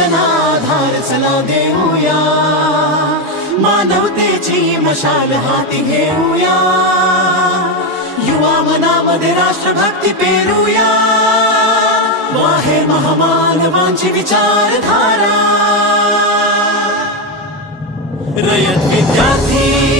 जनाधार चला देऊया, मानवतेची मशाल हाती घेऊया, युवा मनामध्ये राष्ट्रभक्ती पेरूया, वाहे महामानवांची विचारधारा. रयत विद्यार्थी